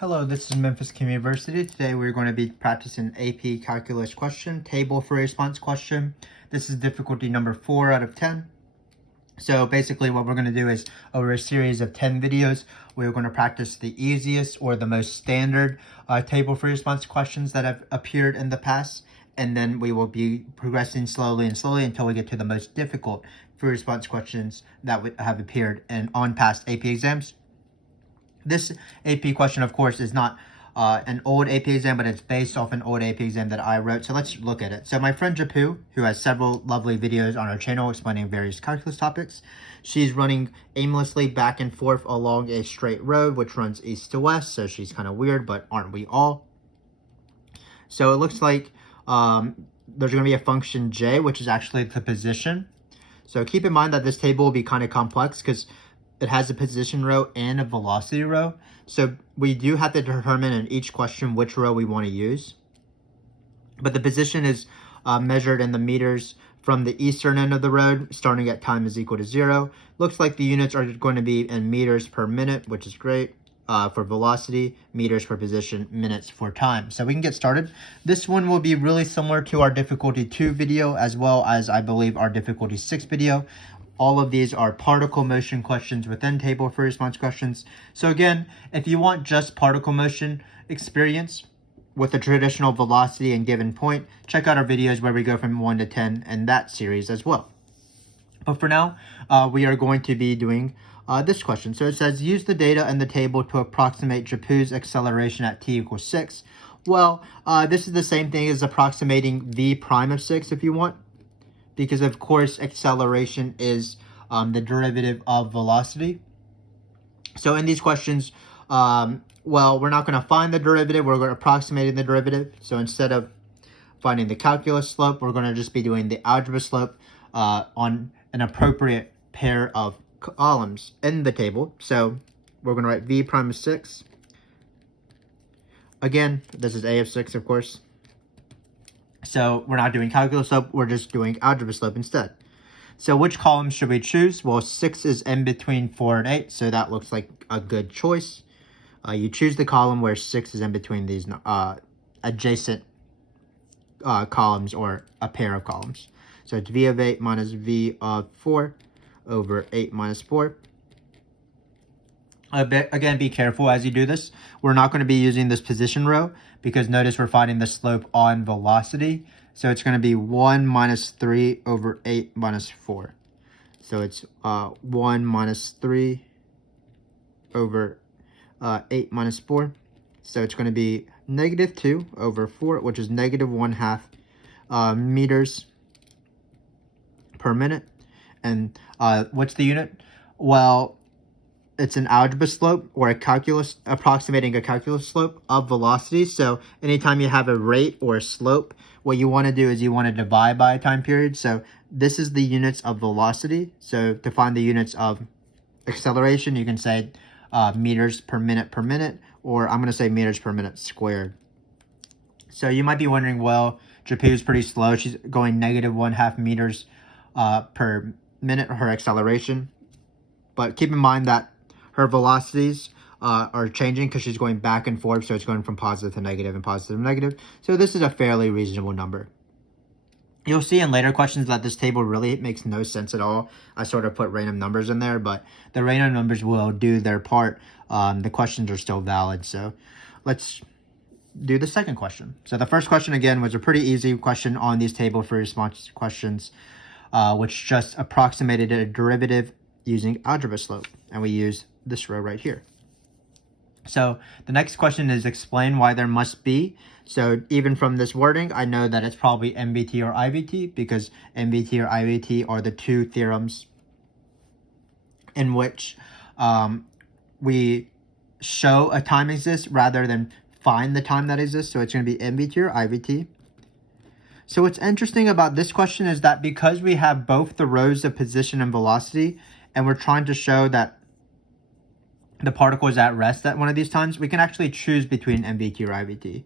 Hello, this is Memphis Communiversity. Today we're going to be practicing AP Calculus question, table for response question. This is difficulty number 4 out of 10. So basically what we're going to do is over a series of 10 videos, we're going to practice the easiest or the most standard table for response questions that have appeared in the past. And then we will be progressing slowly until we get to the most difficult for response questions that have appeared on past AP exams. This AP question, of course, is not an old AP exam, but it's based off an old AP exam that I wrote. So let's look at it. So my friend Japu, who has several lovely videos on our channel explaining various calculus topics, she's running aimlessly back and forth along a straight road, which runs east to west. So she's kind of weird, but aren't we all? So it looks like there's going to be a function j, which is actually the position. So keep in mind that this table will be kind of complex because it has a position row and a velocity row. So we do have to determine in each question which row we want to use. But the position is measured in the meters from the eastern end of the road, starting at time is equal to 0. Looks like the units are going to be in meters per minute, which is great. For velocity, meters per position, minutes for time. So we can get started. This one will be really similar to our difficulty 2 video, as well as I believe our difficulty 6 video. All of these are particle motion questions within table for response questions. So again, if you want just particle motion experience with a traditional velocity and given point, check out our videos where we go from 1 to 10 in that series as well. But for now, we are going to be doing this question. So it says, use the data in the table to approximate Japu's acceleration at t equals 6. Well, this is the same thing as approximating v prime of 6 if you want, because of course acceleration is the derivative of velocity. So in these questions, well, we're not going to find the derivative, we're going to approximate the derivative. So instead of finding the calculus slope, we're going to just be doing the algebra slope on an appropriate pair of columns in the table. So we're going to write v prime of 6. Again, this is a of 6, of course. So we're not doing calculus slope, we're just doing algebra slope instead. So which column should we choose? Well, 6 is in between 4 and 8, so that looks like a good choice. You choose the column where 6 is in between these adjacent columns or a pair of columns. So it's v of 8 minus v of 4 over 8 minus 4. Again, be careful as you do this. We're not going to be using this position row because notice we're finding the slope on velocity. So it's going to be 1 minus 3 over 8 minus 4. So it's 1 minus 3 over 8 minus 4. So it's going to be negative 2 over 4, which is negative 1/2 meters per minute. And what's the unit? Well, it's an algebra slope or a calculus, approximating a calculus slope of velocity. So anytime you have a rate or a slope, what you want to do is you want to divide by a time period. So this is the units of velocity. So to find the units of acceleration, you can say meters per minute, or I'm going to say meters per minute squared. So you might be wondering, well, Japu is pretty slow. She's going negative 1/2 meters per minute, her acceleration. But keep in mind that her velocities are changing because she's going back and forth, so it's going from positive to negative and positive to negative. So this is a fairly reasonable number. You'll see in later questions that this table really makes no sense at all. I sort of put random numbers in there, but the random numbers will do their part. The questions are still valid. So let's do the second question. So the first question, again, was a pretty easy question on these table for response questions, which just approximated a derivative using algebra slope. And we use this row right here. So the next question is explain why there must be. So even from this wording, I know that it's probably MBT or IVT, because MBT or IVT are the two theorems in which we show a time exists rather than find the time that exists. So it's going to be MBT or IVT. So what's interesting about this question is that because we have both the rows of position and velocity, and we're trying to show that the particle is at rest at one of these times, we can actually choose between MBT or IVT.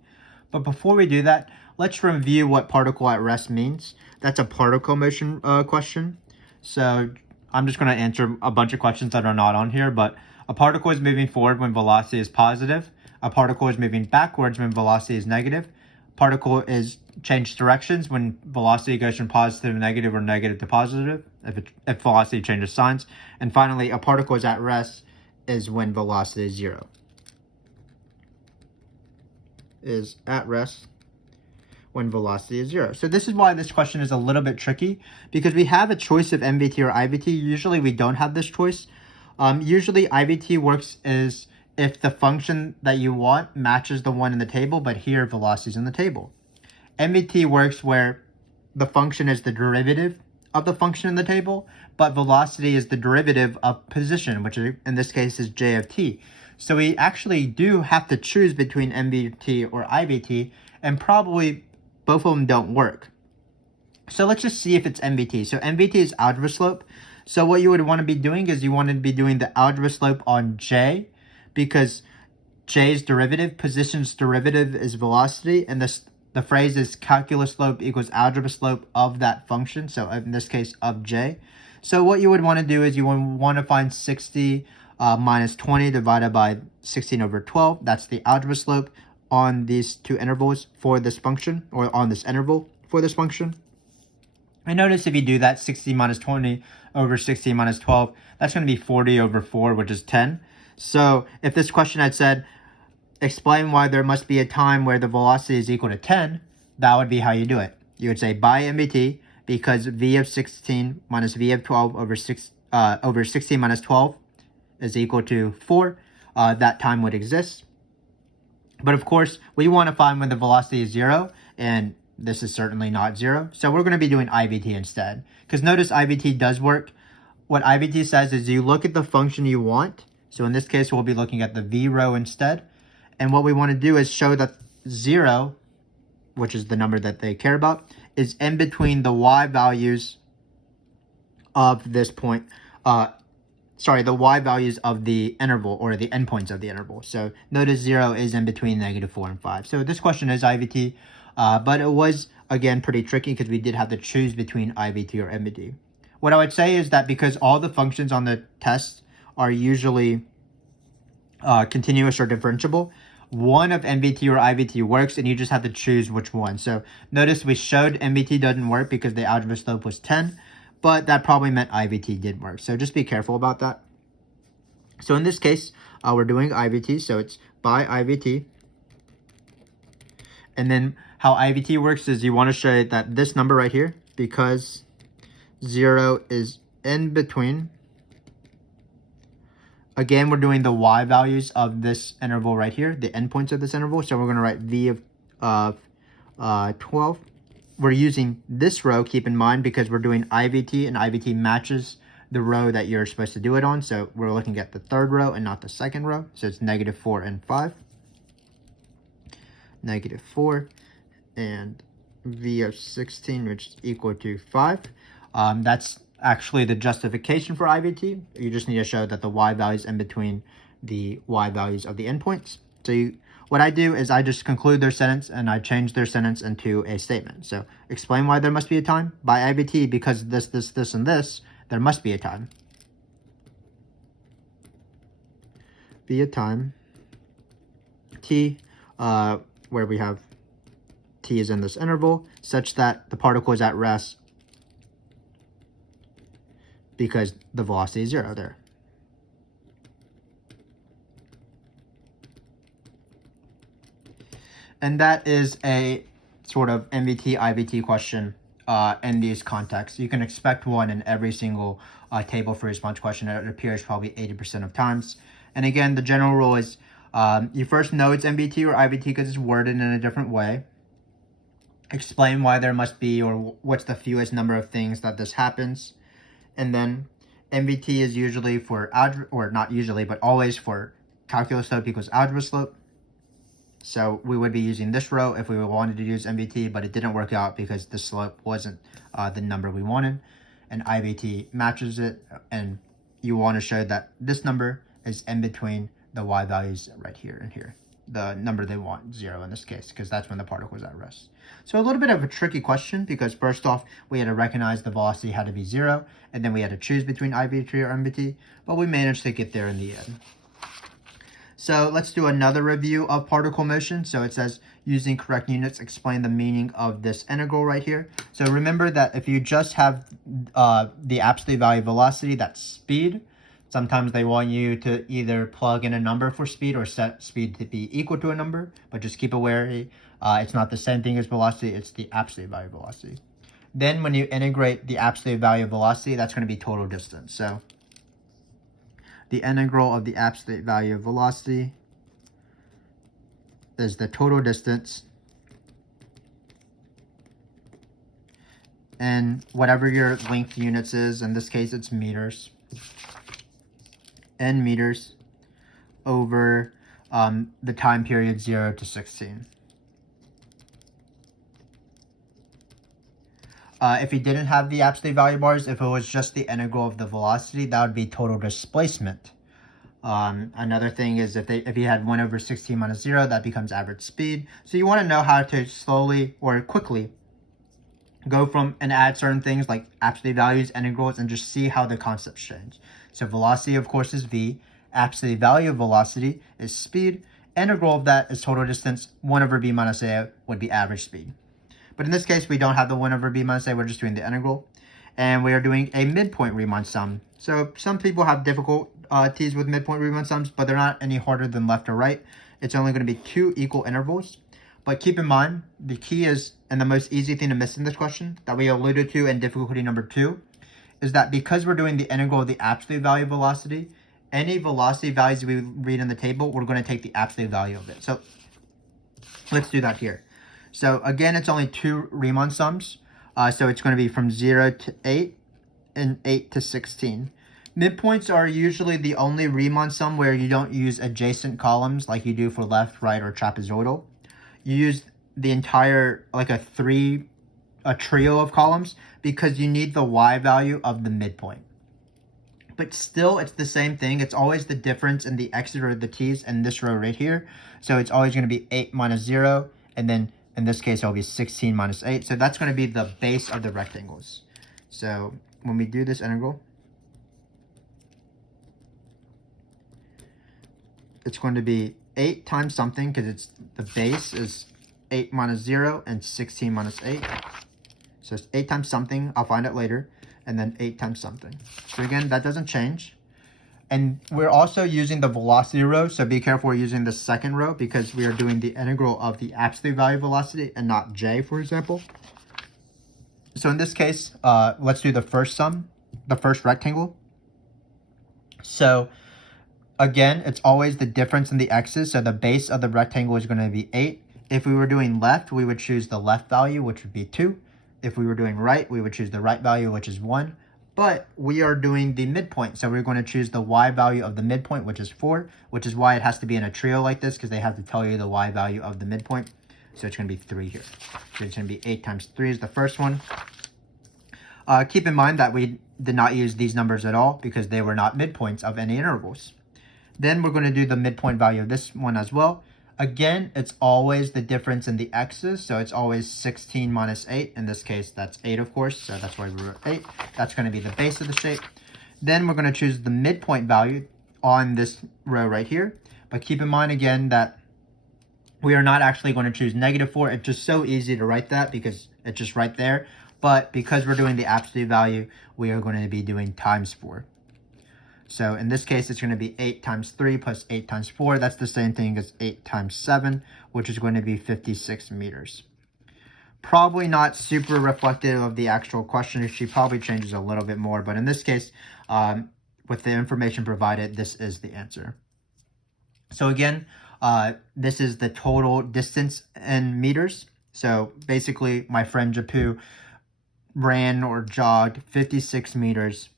But before we do that, let's review what particle at rest means. That's a particle motion question. So I'm just going to answer a bunch of questions that are not on here, but a particle is moving forward when velocity is positive. A particle is moving backwards when velocity is negative. Particle is changed directions when velocity goes from positive to negative or negative to positive, if velocity changes signs. And finally, a particle is at rest is when velocity is 0. Is at rest when velocity is 0. So this is why this question is a little bit tricky, because we have a choice of MVT or IVT. Usually we don't have this choice. Usually IVT works is if the function that you want matches the one in the table, but here velocity is in the table. MVT works where the function is the derivative of the function in the table, but velocity is the derivative of position, which in this case is j of t. So we actually do have to choose between MVT or IVT, and probably both of them don't work. So let's just see if it's MVT. So MVT is algebra slope. So what you would want to be doing is you want to be doing the algebra slope on j, because j's derivative, position's derivative is velocity, and the phrase is calculus slope equals algebra slope of that function, so in this case of j. So what you would want to do is you want to find 60 minus 20 divided by 16 over 12. That's the algebra slope on these two intervals for this function, or on this interval for this function. And notice if you do that, 60 minus 20 over 60 minus 12, that's going to be 40 over 4, which is 10. So if this question had said, explain why there must be a time where the velocity is equal to 10, that would be how you do it. You would say by MVT, because v of 16 minus v of 12 over 16 minus 12 is equal to 4, that time would exist. But of course, we want to find when the velocity is 0, and this is certainly not 0. So we're going to be doing IVT instead. Because notice IVT does work. What IVT says is you look at the function you want. So in this case, we'll be looking at the v row instead. And what we want to do is show that 0, which is the number that they care about, is in between the y values of this point. The y values of the interval, or the endpoints of the interval. So notice 0 is in between -4 and 5. So this question is IVT, but it was, again, pretty tricky because we did have to choose between IVT or MVT. What I would say is that because all the functions on the test are usually continuous or differentiable, one of MVT or IVT works, and you just have to choose which one. So notice we showed MVT doesn't work because the algebra slope was 10, but that probably meant IVT did work. So just be careful about that. So in this case, we're doing IVT, so it's by IVT. And then how IVT works is you want to show that this number right here, because 0 is in between. Again, we're doing the y values of this interval right here, the endpoints of this interval. So we're going to write v of 12. We're using this row, keep in mind, because we're doing IVT, and IVT matches the row that you're supposed to do it on. So we're looking at the third row and not the second row. So it's -4 and 5. -4 and v of 16, which is equal to 5. That's actually the justification for IVT. You just need to show that the y value is in between the y values of the endpoints. So what I do is I just conclude their sentence and I change their sentence into a statement. So explain why there must be a time. By IVT, because this, and this, there must be a time. Be a time t, where we have t is in this interval, such that the particle is at rest because the velocity is 0 there. And that is a sort of MVT, IVT question in these contexts. You can expect one in every single table for response question. It appears probably 80% of times. And again, the general rule is you first know it's MVT or IVT because it's worded in a different way. Explain why there must be, or what's the fewest number of things that this happens. And then MVT is usually for algebra, or not usually, but always for calculus slope equals algebra slope. So we would be using this row if we wanted to use MVT, but it didn't work out because the slope wasn't the number we wanted. And IVT matches it, and you want to show that this number is in between the y values right here and here. The number they want, 0 in this case, because that's when the particle is at rest. So a little bit of a tricky question, because first off, we had to recognize the velocity had to be 0, and then we had to choose between IVT or MVT, but we managed to get there in the end. So let's do another review of particle motion. So it says, using correct units, explain the meaning of this integral right here. So remember that if you just have the absolute value of velocity, that's speed. Sometimes they want you to either plug in a number for speed or set speed to be equal to a number, but just keep aware, it's not the same thing as velocity, it's the absolute value of velocity. Then when you integrate the absolute value of velocity, that's going to be total distance. So the integral of the absolute value of velocity is the total distance and whatever your length units is, in this case it's meters, in meters over the time period 0 to 16. If you didn't have the absolute value bars, if it was just the integral of the velocity, that would be total displacement. Another thing is if you had 1 over 16 minus 0, that becomes average speed. So you want to know how to slowly or quickly go from and add certain things like absolute values, integrals, and just see how the concepts change. So velocity, of course, is v. Absolute value of velocity is speed. Integral of that is total distance. 1 over b minus a would be average speed. But in this case, we don't have the 1 over b minus a. We're just doing the integral. And we are doing a midpoint Riemann sum. So some people have difficulties with midpoint Riemann sums, but they're not any harder than left or right. It's only going to be 2 equal intervals. But keep in mind, the key is, and the most easy thing to miss in this question that we alluded to in difficulty number 2, is that because we're doing the integral of the absolute value of velocity, any velocity values we read in the table, we're going to take the absolute value of it. So let's do that here. So again, it's only 2 Riemann sums. So it's going to be from 0 to 8 and 8 to 16. Midpoints are usually the only Riemann sum where you don't use adjacent columns like you do for left, right, or trapezoidal. You use the entire, like a trio of columns because you need the y value of the midpoint. But still, it's the same thing. It's always the difference in the x's or the t's in this row right here. So it's always going to be 8 minus 0, and then in this case, it'll be 16 minus 8. So that's going to be the base of the rectangles. So when we do this integral, it's going to be 8 times something because it's the base is 8 minus 0 and 16 minus 8. So it's 8 times something. I'll find it later. And then 8 times something. So again, that doesn't change. And we're also using the velocity row. So be careful we're using the second row because we are doing the integral of the absolute value of velocity and not j, for example. So in this case, let's do the first sum, the first rectangle. So again, it's always the difference in the x's. So the base of the rectangle is going to be 8. If we were doing left, we would choose the left value, which would be 2. If we were doing right, we would choose the right value, which is 1. But we are doing the midpoint. So we're going to choose the y value of the midpoint, which is 4, which is why it has to be in a trio like this because they have to tell you the y value of the midpoint. So it's going to be 3 here. So it's going to be 8 times 3 is the first one. Keep in mind that we did not use these numbers at all because they were not midpoints of any intervals. Then we're going to do the midpoint value of this one as well. Again, it's always the difference in the x's. So it's always 16 minus 8. In this case, that's 8, of course. So that's why we wrote 8. That's going to be the base of the shape. Then we're going to choose the midpoint value on this row right here. But keep in mind, again, that we are not actually going to choose -4. It's just so easy to write that because it's just right there. But because we're doing the absolute value, we are going to be doing times 4. So in this case, it's going to be 8 times 3 plus 8 times 4. That's the same thing as 8 times 7, which is going to be 56 meters. Probably not super reflective of the actual question. She probably changes a little bit more. But in this case, with the information provided, this is the answer. So again, this is the total distance in meters. So basically, my friend Japu ran or jogged 56 meters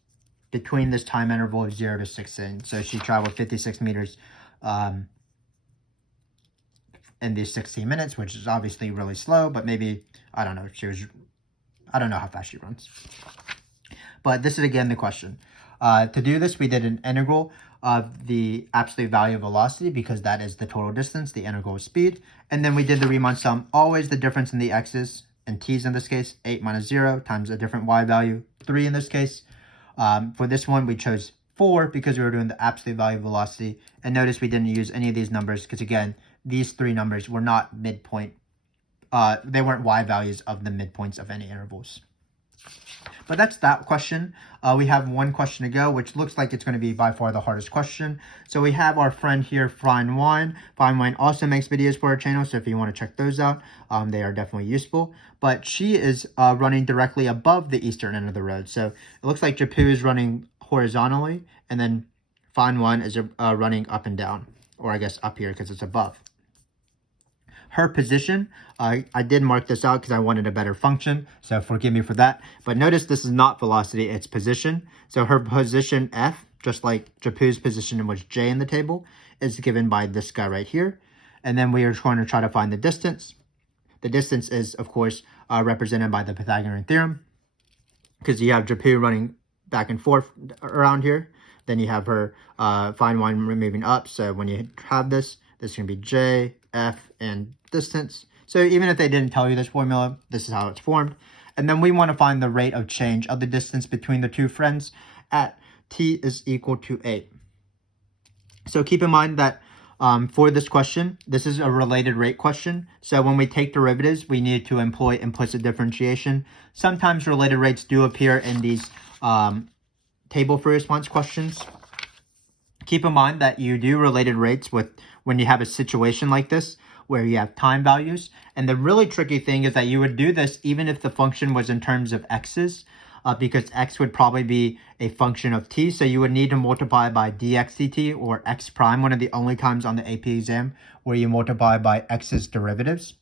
between this time interval of 0 to 16. So she traveled 56 meters in these 16 minutes, which is obviously really slow, but maybe, I don't know, I don't know how fast she runs. But this is again the question. To do this, we did an integral of the absolute value of velocity because that is the total distance, the integral of speed. And then we did the Riemann sum, always the difference in the x's and t's in this case, 8 minus 0 times a different y value, 3 in this case. For this one, we chose 4 because we were doing the absolute value of velocity. And notice we didn't use any of these numbers because, again, these three numbers were not midpoint. They weren't y values of the midpoints of any intervals. But that's that question. We have one question to go, which looks like it's going to be by far the hardest question. So we have our friend here, Fine Wine. Fine Wine also makes videos for our channel, so if you want to check those out, they are definitely useful. But she is running directly above the eastern end of the road. So it looks like Japu is running horizontally, and then Fine Wine is running up and down, or I guess up here because it's above. Her position, I did mark this out because I wanted a better function, so forgive me for that. But notice this is not velocity, it's position. So her position F, just like Japu's position was J in the table, is given by this guy right here. And then we are going to try to find the distance. The distance is, of course, represented by the Pythagorean theorem, because you have Japu running back and forth around here. Then you have her Fine Wine moving up. So when you have this is going to be J, F, and distance. So even if they didn't tell you this formula, this is how it's formed. And then we want to find the rate of change of the distance between the two friends at t is equal to 8. So keep in mind that for this question, this is a related rate question. So when we take derivatives, we need to employ implicit differentiation. Sometimes related rates do appear in these table for response questions. Keep in mind that you do related rates when you have a situation like this, where you have time values. And the really tricky thing is that you would do this even if the function was in terms of x's, because x would probably be a function of t. So you would need to multiply by dx dt or x prime, one of the only times on the AP exam where you multiply by x's derivatives.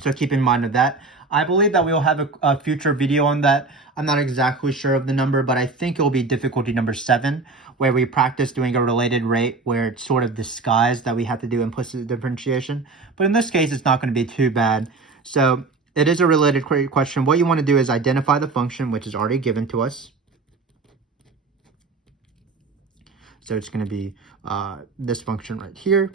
So keep in mind of that. I believe that we will have a future video on that. I'm not exactly sure of the number, but I think it will be difficulty number 7, where we practice doing a related rate where it's sort of disguised that we have to do implicit differentiation. But in this case, it's not going to be too bad. So it is a related question. What you want to do is identify the function, which is already given to us. So it's going to be this function right here.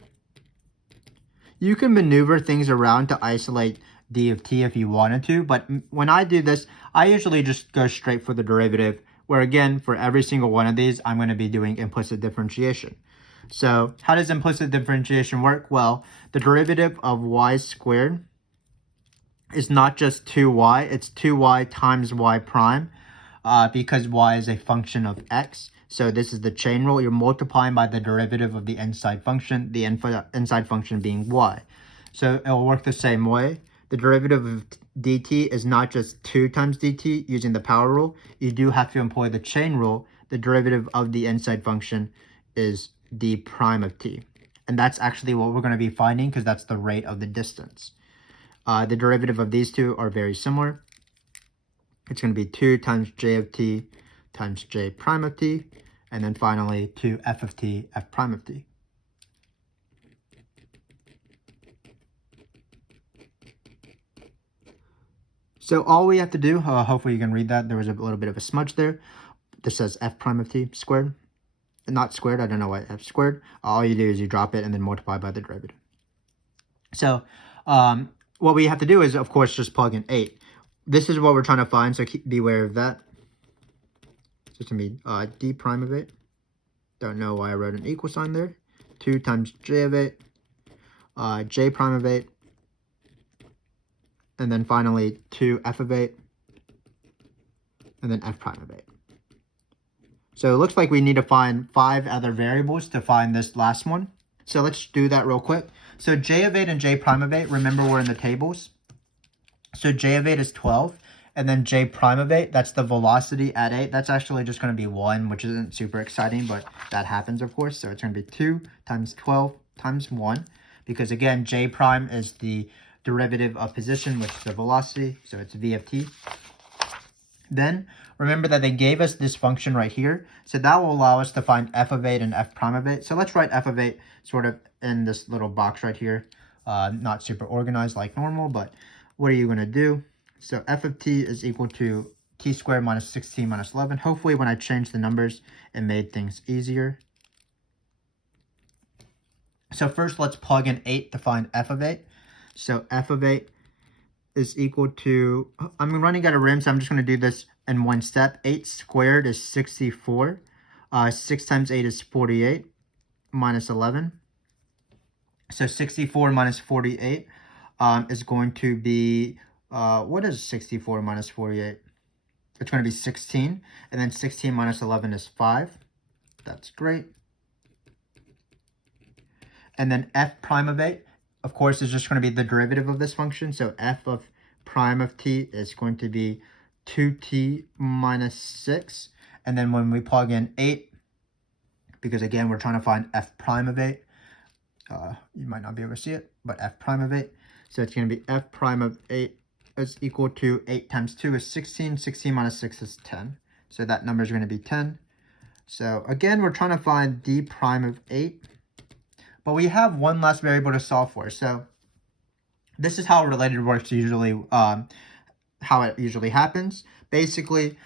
You can maneuver things around to isolate d of t if you wanted to, but when I do this, I usually just go straight for the derivative, where again, for every single one of these, I'm going to be doing implicit differentiation. So how does implicit differentiation work? Well, the derivative of y squared is not just 2y, it's 2y times y prime, because y is a function of x. So this is the chain rule. You're multiplying by the derivative of the inside function, the inside function being y. So it will work the same way. The derivative of dt is not just 2 times dt using the power rule. You do have to employ the chain rule. The derivative of the inside function is d prime of t. And that's actually what we're going to be finding, because that's the rate of the distance. The derivative of these two are very similar. It's going to be 2 times j of t times j prime of t. And then finally 2 f of t, f prime of t. So all we have to do, hopefully you can read that. There was a little bit of a smudge there. This says f prime of t squared. Not squared, I don't know why f squared. All you do is you drop it and then multiply by the derivative. So what we have to do is, of course, just plug in 8. This is what we're trying to find, so be aware of that. So it's going to be d prime of 8. Don't know why I wrote an equal sign there. 2 times j of 8. J prime of 8. And then finally 2 f of 8. And then f prime of 8. So it looks like we need to find 5 other variables to find this last one. So let's do that real quick. So j of 8 and j prime of 8, remember we're in the tables. So j of 8 is 12. And then j prime of 8, that's the velocity at 8. That's actually just going to be 1, which isn't super exciting, but that happens, of course. So it's going to be 2 times 12 times 1. Because again, j prime is the derivative of position, which is the velocity. So it's v of t. Then remember that they gave us this function right here. So that will allow us to find f of 8 and f prime of 8. So let's write f of 8 sort of in this little box right here. Not super organized like normal, but what are you going to do? So f of t is equal to t squared minus 16 minus 11. Hopefully when I changed the numbers, it made things easier. So first let's plug in 8 to find f of 8. So f of 8 is equal to, I'm running out of room, so I'm just going to do this in one step. 8 squared is 64. 6 times 8 is 48 minus 11. So 64 minus 48 is going to be, what is 64 minus 48? It's going to be 16. And then 16 minus 11 is 5. That's great. And then f prime of 8, of course, is just going to be the derivative of this function. So f of prime of t is going to be 2t minus 6. And then when we plug in 8, because again, we're trying to find f prime of 8. You might not be able to see it, but f prime of 8. So it's going to be f prime of 8 is equal to 8 times 2 is 16. 16 minus 6 is 10. So that number is going to be 10. So again, we're trying to find d prime of 8. But we have one less variable to solve for. So this is how related works usually, how it usually happens. Basically,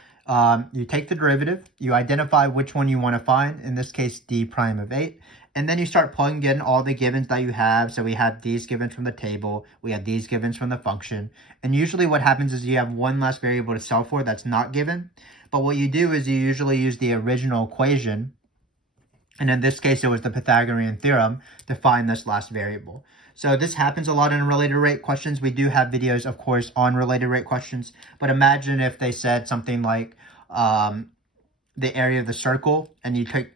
you take the derivative, you identify which one you want to find, in this case, d prime of 8, and then you start plugging in all the givens that you have. So we have these givens from the table, we have these givens from the function, and usually what happens is you have one less variable to solve for that's not given. But what you do is you usually use the original equation, and in this case, it was the Pythagorean theorem to find this last variable. So this happens a lot in related rate questions. We do have videos, of course, on related rate questions. But imagine if they said something like the area of the circle, and you take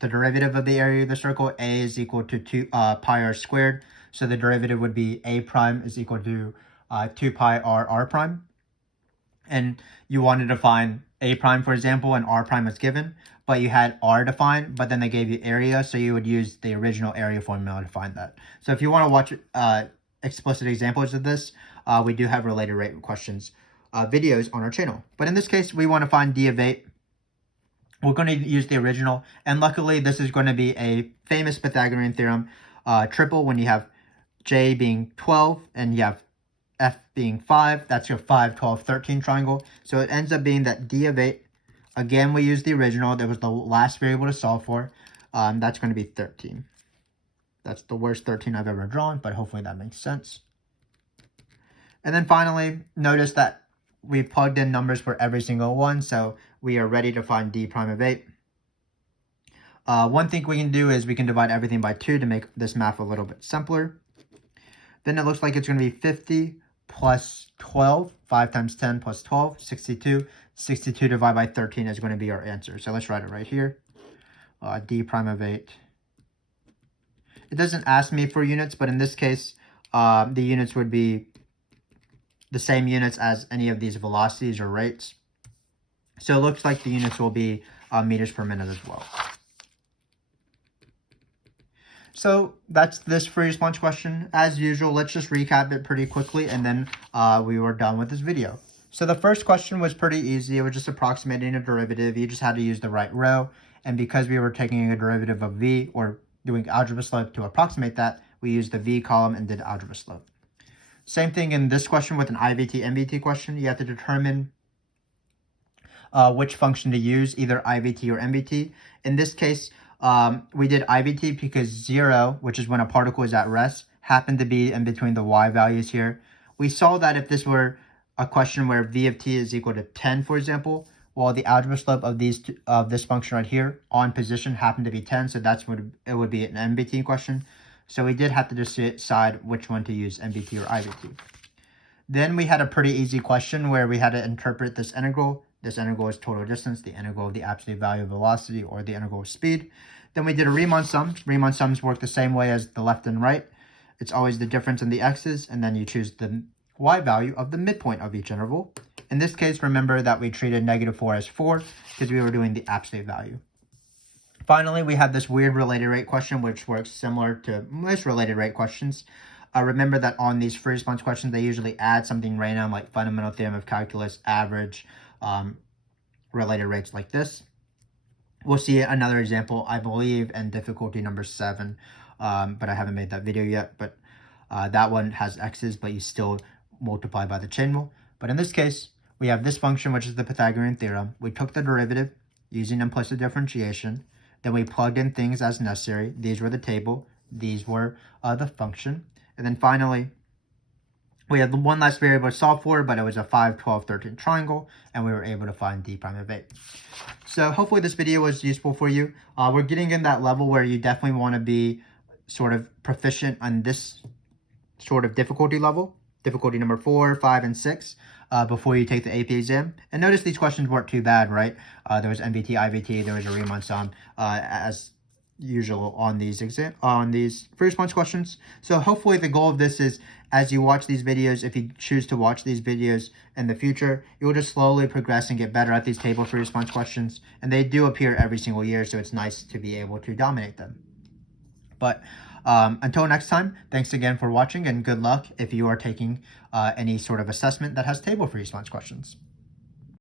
the derivative of the area of the circle. A is equal to 2 pi r squared. So the derivative would be a prime is equal to 2 pi r prime. And you wanted to find a prime, for example, and r prime is given, but you had r defined, but then they gave you area, so you would use the original area formula to find that. So if you want to watch explicit examples of this, we do have related rate questions videos on our channel. But in this case, we want to find d of 8. We're going to use the original, and luckily this is going to be a famous Pythagorean theorem triple when you have j being 12 and you have f being 5. That's your 5, 12, 13 triangle. So it ends up being that d of 8. Again, we use the original. That was the last variable to solve for. That's going to be 13. That's the worst 13 I've ever drawn, but hopefully that makes sense. And then finally, notice that we plugged in numbers for every single one, so we are ready to find d prime of 8. One thing we can do is we can divide everything by 2 to make this math a little bit simpler. Then it looks like it's going to be 50 plus 12, 5 times 10 plus 12, 62. 62 divided by 13 is going to be our answer. So let's write it right here. D prime of 8. It doesn't ask me for units, but in this case, the units would be the same units as any of these velocities or rates. So it looks like the units will be meters per minute as well. So that's this free response question. As usual, let's just recap it pretty quickly, and then we were done with this video. So the first question was pretty easy. It was just approximating a derivative. You just had to use the right row. And because we were taking a derivative of v, or doing algebra slope to approximate that, we used the v column and did algebra slope. Same thing in this question with an IVT, MVT question. You have to determine which function to use, either IVT or MVT. In this case, we did IVT because 0, which is when a particle is at rest, happened to be in between the y values here. We saw that if this were a question where v of t is equal to 10, for example, well, the algebra slope of this function right here on position happened to be 10, so that's what it would be an MVT question. So we did have to decide which one to use, MVT or IVT. Then we had a pretty easy question where we had to interpret this integral. This integral is total distance, the integral of the absolute value of velocity, or the integral of speed. Then we did a Riemann sum. Riemann sums work the same way as the left and right. It's always the difference in the x's, and then you choose the y value of the midpoint of each interval. In this case, remember that we treated -4 as 4 because we were doing the absolute value. Finally, we have this weird related rate question, which works similar to most related rate questions. Remember that on these free response questions, they usually add something random like fundamental theorem of calculus, average, related rates like this. We'll see another example, I believe, in difficulty number 7, but I haven't made that video yet. But that one has x's, but you still multiply by the chain rule. But in this case, we have this function, which is the Pythagorean theorem. We took the derivative using implicit differentiation. Then we plugged in things as necessary. These were the table. These were the function. And then finally, We had one last variable to solve for, but it was a 5, 12, 13 triangle, and we were able to find d prime of 8. So hopefully this video was useful for you. We're getting in that level where you definitely want to be sort of proficient on this sort of difficulty level, difficulty number 4, 5, and 6, before you take the AP exam. And notice these questions weren't too bad, right? There was MVT, IVT, there was a Riemann sum, as usual on these free response questions. So hopefully the goal of this is, as you watch these videos, if you choose to watch these videos in the future, you'll just slowly progress and get better at these table free response questions. And they do appear every single year, so it's nice to be able to dominate them. But until next time, thanks again for watching, and good luck if you are taking any sort of assessment that has table free response questions.